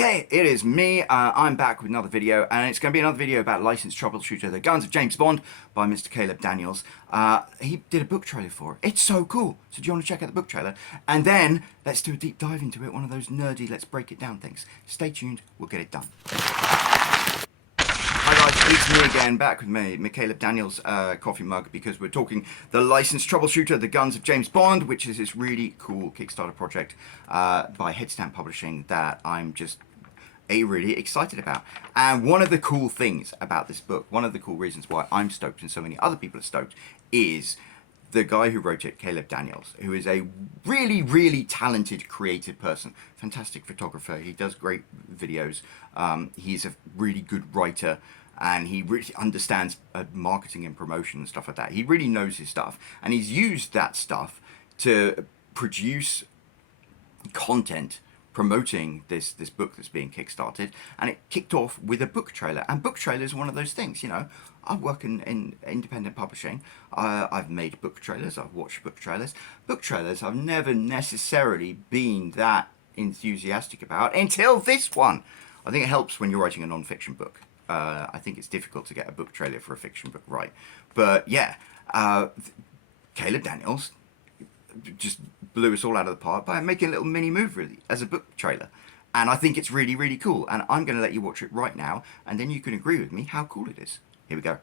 Hey, it is me. I'm back with another video, and it's going to be another video about Licensed Troubleshooter, The Guns of James Bond by Mr. Caleb Daniels. He did a book trailer for it. It's so cool. So do you want to check out the book trailer? And then let's do a deep dive into it, one of those nerdy, let's break it down things. Stay tuned, we'll get it done. Hi guys, it's me again, back with me, Caleb Daniels coffee mug, because we're talking the Licensed Troubleshooter, The Guns of James Bond, which is this really cool Kickstarter project by Headstamp Publishing that I'm just really excited about. And one of the cool things about this book, one of the cool reasons why I'm stoked and so many other people are stoked, is the guy who wrote it, Caleb Daniels, who is a really talented, creative person. Fantastic photographer. He does great videos. He's a really good writer, and he really understands marketing and promotion and stuff like that. He really knows his stuff, and he's used that stuff to produce content promoting this book that's being kickstarted, and it kicked off with a book trailer. And book trailers are one of those things, you know. I work in independent publishing. I've made book trailers, I've watched book trailers. Book trailers I've never necessarily been that enthusiastic about until this one. I think it helps when you're writing a non-fiction book. I think it's difficult to get a book trailer for a fiction book right. But yeah, Caleb Daniels just blew us all out of the park by making a little mini movie as a book trailer. And I think it's really cool. And I'm going to let you watch it right now, and then you can agree with me how cool it is. Here we go.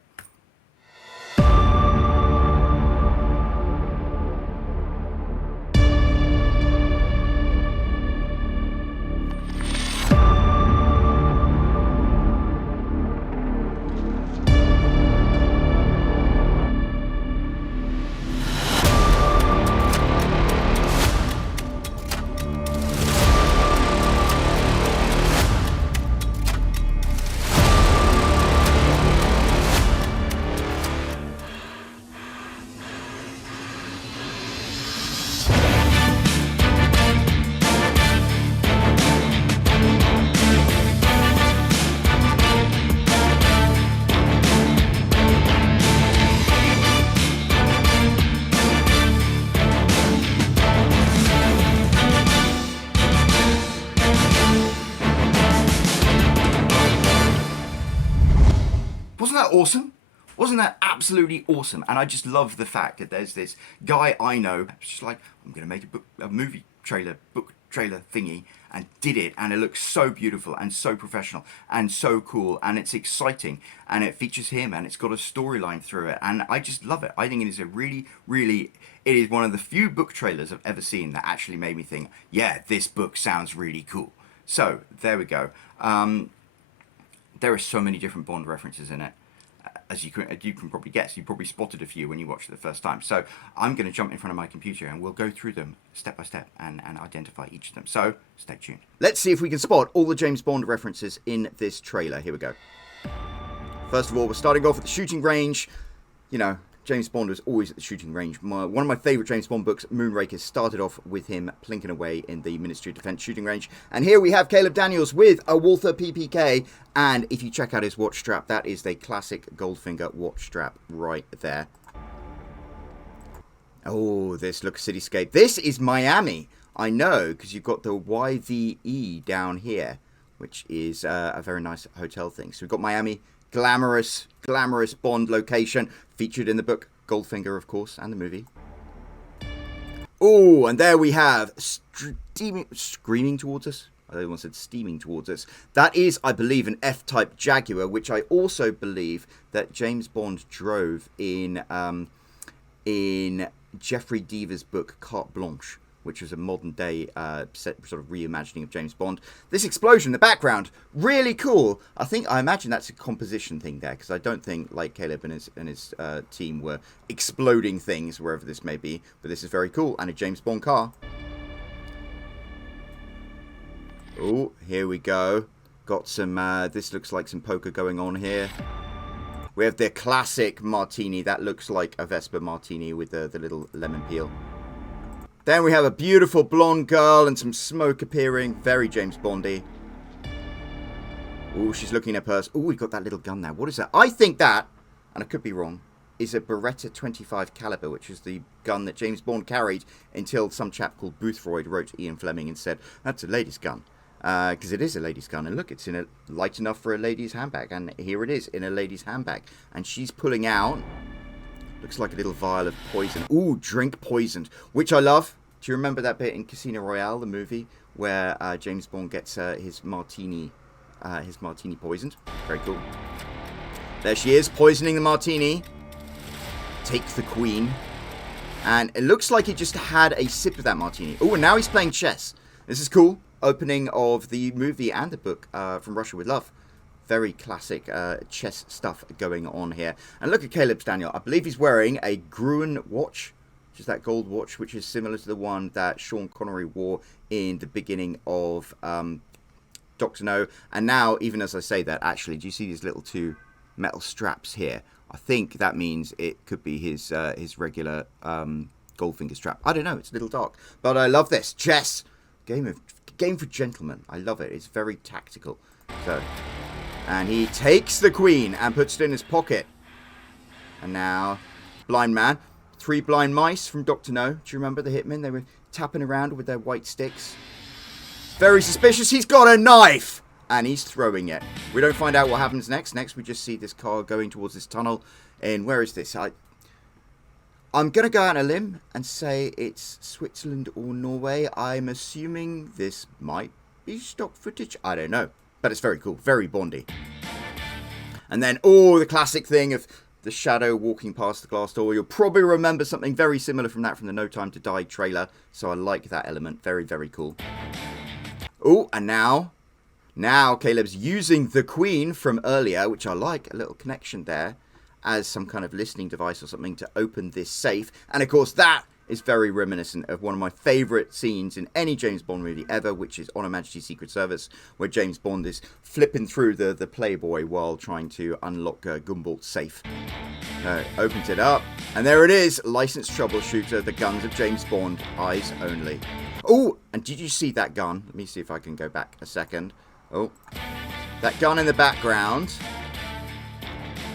Wasn't that awesome? Wasn't that absolutely awesome? And I just love the fact that there's this guy I know, just like, I'm going to make a movie trailer, book trailer thingy, and did it, and it looks so beautiful and so professional and so cool, and it's exciting, and it features him, and it's got a storyline through it, and I just love it. I think it is a really, it is one of the few book trailers I've ever seen that actually made me think, yeah, this book sounds really cool. So, there we go. There are so many different Bond references in it, as you can probably guess. You probably spotted a few when you watched it the first time. So I'm going to jump in front of my computer and we'll go through them step by step and identify each of them. So stay tuned. Let's see if we can spot all the James Bond references in this trailer. Here we go. First of all, we're starting off at the shooting range. You know, James Bond was always at the shooting range. One of my favourite James Bond books, Moonraker, started off with him plinking away in the Ministry of Defence shooting range. And here we have Caleb Daniels with a Walther PPK. And if you check out his watch strap, that is the classic Goldfinger watch strap right there. Oh, this looks cityscape. This is Miami. I know, because you've got the YVE down here, which is a very nice hotel thing. So we've got Miami. Glamorous Bond location featured in the book Goldfinger, of course, and the movie. Oh, and there we have screaming towards us. I almost said steaming towards us. That is, I believe, an F-Type Jaguar, which I also believe that James Bond drove in Jeffrey Deaver's book Carte Blanche, which was a modern-day sort of reimagining of James Bond. This explosion in the background, really cool. I imagine that's a composition thing there, because I don't think, like, Caleb and his team were exploding things wherever this may be. But this is very cool, and a James Bond car. Oh, here we go. Got some, this looks like some poker going on here. We have the classic martini. That looks like a Vespa martini with the little lemon peel. Then we have a beautiful blonde girl and some smoke appearing. Very James Bondy. Oh, she's looking at her purse. Oh, we've got that little gun there. What is that? I think that, and I could be wrong, is a Beretta 25 caliber, which is the gun that James Bond carried until some chap called Boothroyd wrote to Ian Fleming and said, that's a lady's gun. because it is a lady's gun. And look, it's in a light enough for a lady's handbag. And here it is in a lady's handbag. And she's pulling out, looks like a little vial of poison. Ooh, drink poisoned, which I love. Do you remember that bit in Casino Royale, the movie, where James Bond gets his martini poisoned? Very cool. There she is, poisoning the martini. Take the queen. And it looks like he just had a sip of that martini. Oh, and now he's playing chess. This is cool. Opening of the movie and the book from Russia with Love. Very classic chess stuff going on here. And look at Caleb's Daniel. I believe he's wearing a Gruen watch, which is that gold watch, which is similar to the one that Sean Connery wore in the beginning of Dr. No. And now, even as I say that, actually, do you see these little two metal straps here? I think that means it could be his regular Goldfinger strap. I don't know. It's a little dark, but I love this chess game for gentlemen. I love it. It's very tactical. So, and he takes the queen and puts it in his pocket. And now, blind man, 3 blind mice from Dr. No. Do you remember the hitmen? They were tapping around with their white sticks. Very suspicious. He's got a knife. And he's throwing it. We don't find out what happens next. Next, we just see this car going towards this tunnel. And where is this? I'm going to go out on a limb and say it's Switzerland or Norway. I'm assuming this might be stock footage. I don't know. But it's very cool. Very Bondy. And then, the classic thing of the shadow walking past the glass door. You'll probably remember something very similar from that from the No Time to Die trailer. So I like that element. Very, very cool. Oh, and now Caleb's using the queen from earlier, which I like, a little connection there, as some kind of listening device or something to open this safe. And of course, that is very reminiscent of one of my favourite scenes in any James Bond movie ever, which is On Her Majesty's Secret Service, where James Bond is flipping through the Playboy while trying to unlock Gumbolt's safe. Opens it up, and there it is, licensed troubleshooter, the guns of James Bond, eyes only. Oh, and did you see that gun? Let me see if I can go back a second. Oh, that gun in the background,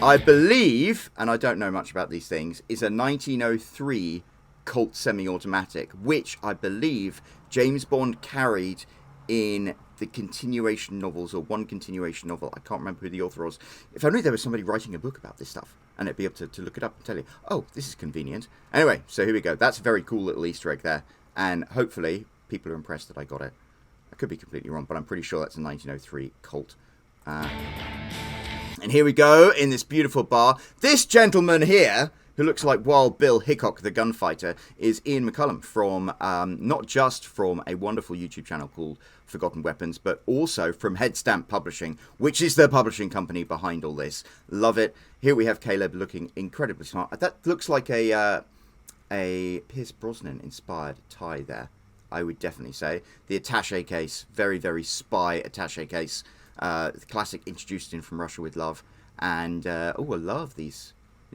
I believe, and I don't know much about these things, is a 1903 Colt semi-automatic, which I believe James Bond carried in the continuation novels, or one continuation novel. I can't remember who the author was. If only there was somebody writing a book about this stuff, and I'd be able to look it up and tell you, oh, this is convenient. Anyway, so here we go. That's a very cool little Easter egg there, and hopefully people are impressed that I got it. I could be completely wrong, but I'm pretty sure that's a 1903 Colt. And here we go in this beautiful bar. This gentleman here, who looks like Wild Bill Hickok, the gunfighter, is Ian McCullum from, not just from a wonderful YouTube channel called Forgotten Weapons, but also from Headstamp Publishing, which is the publishing company behind all this. Love it. Here we have Caleb looking incredibly smart. That looks like a Pierce Brosnan inspired tie there, I would definitely say. The attaché case, very, very spy attaché case. The classic introduced in from Russia with Love. And, I love these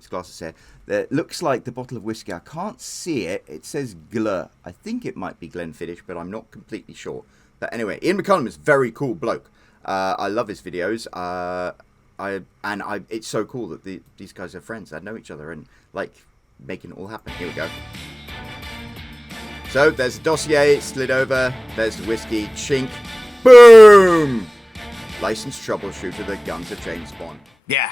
glasses here. It looks like the bottle of whiskey. I can't see it. It says Glur. I think it might be Glenfiddich, but I'm not completely sure. But anyway, Ian McCullum is a very cool bloke. I love his videos. It's so cool that these guys are friends. They know each other and, like, making it all happen. Here we go. So, there's the dossier, slid over, there's the whiskey, chink, boom! Licensed troubleshooter, the guns of James Bond. Yeah,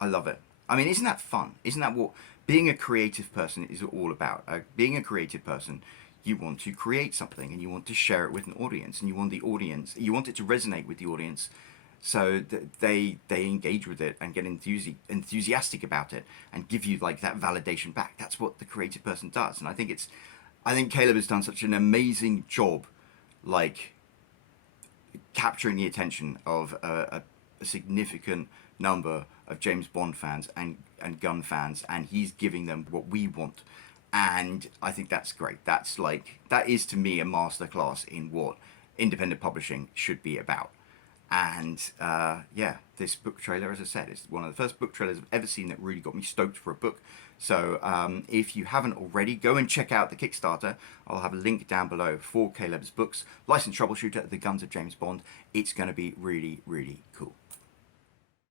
I love it. I mean, isn't that fun? Isn't that what being a creative person is all about? Being a creative person, you want to create something and you want to share it with an audience, and you want it to resonate with the audience so that they engage with it and get enthusiastic about it and give you like that validation back. That's what the creative person does. And I think Caleb has done such an amazing job, like capturing the attention of a significant number of James Bond fans and gun fans, and he's giving them what we want. And I think that's great. That is to me a masterclass in what independent publishing should be about. And this book trailer, as I said, is one of the first book trailers I've ever seen that really got me stoked for a book. So if you haven't already, go and check out the Kickstarter. I'll have a link down below for Caleb's books, Licensed Troubleshooter, The Guns of James Bond. It's going to be really, really cool.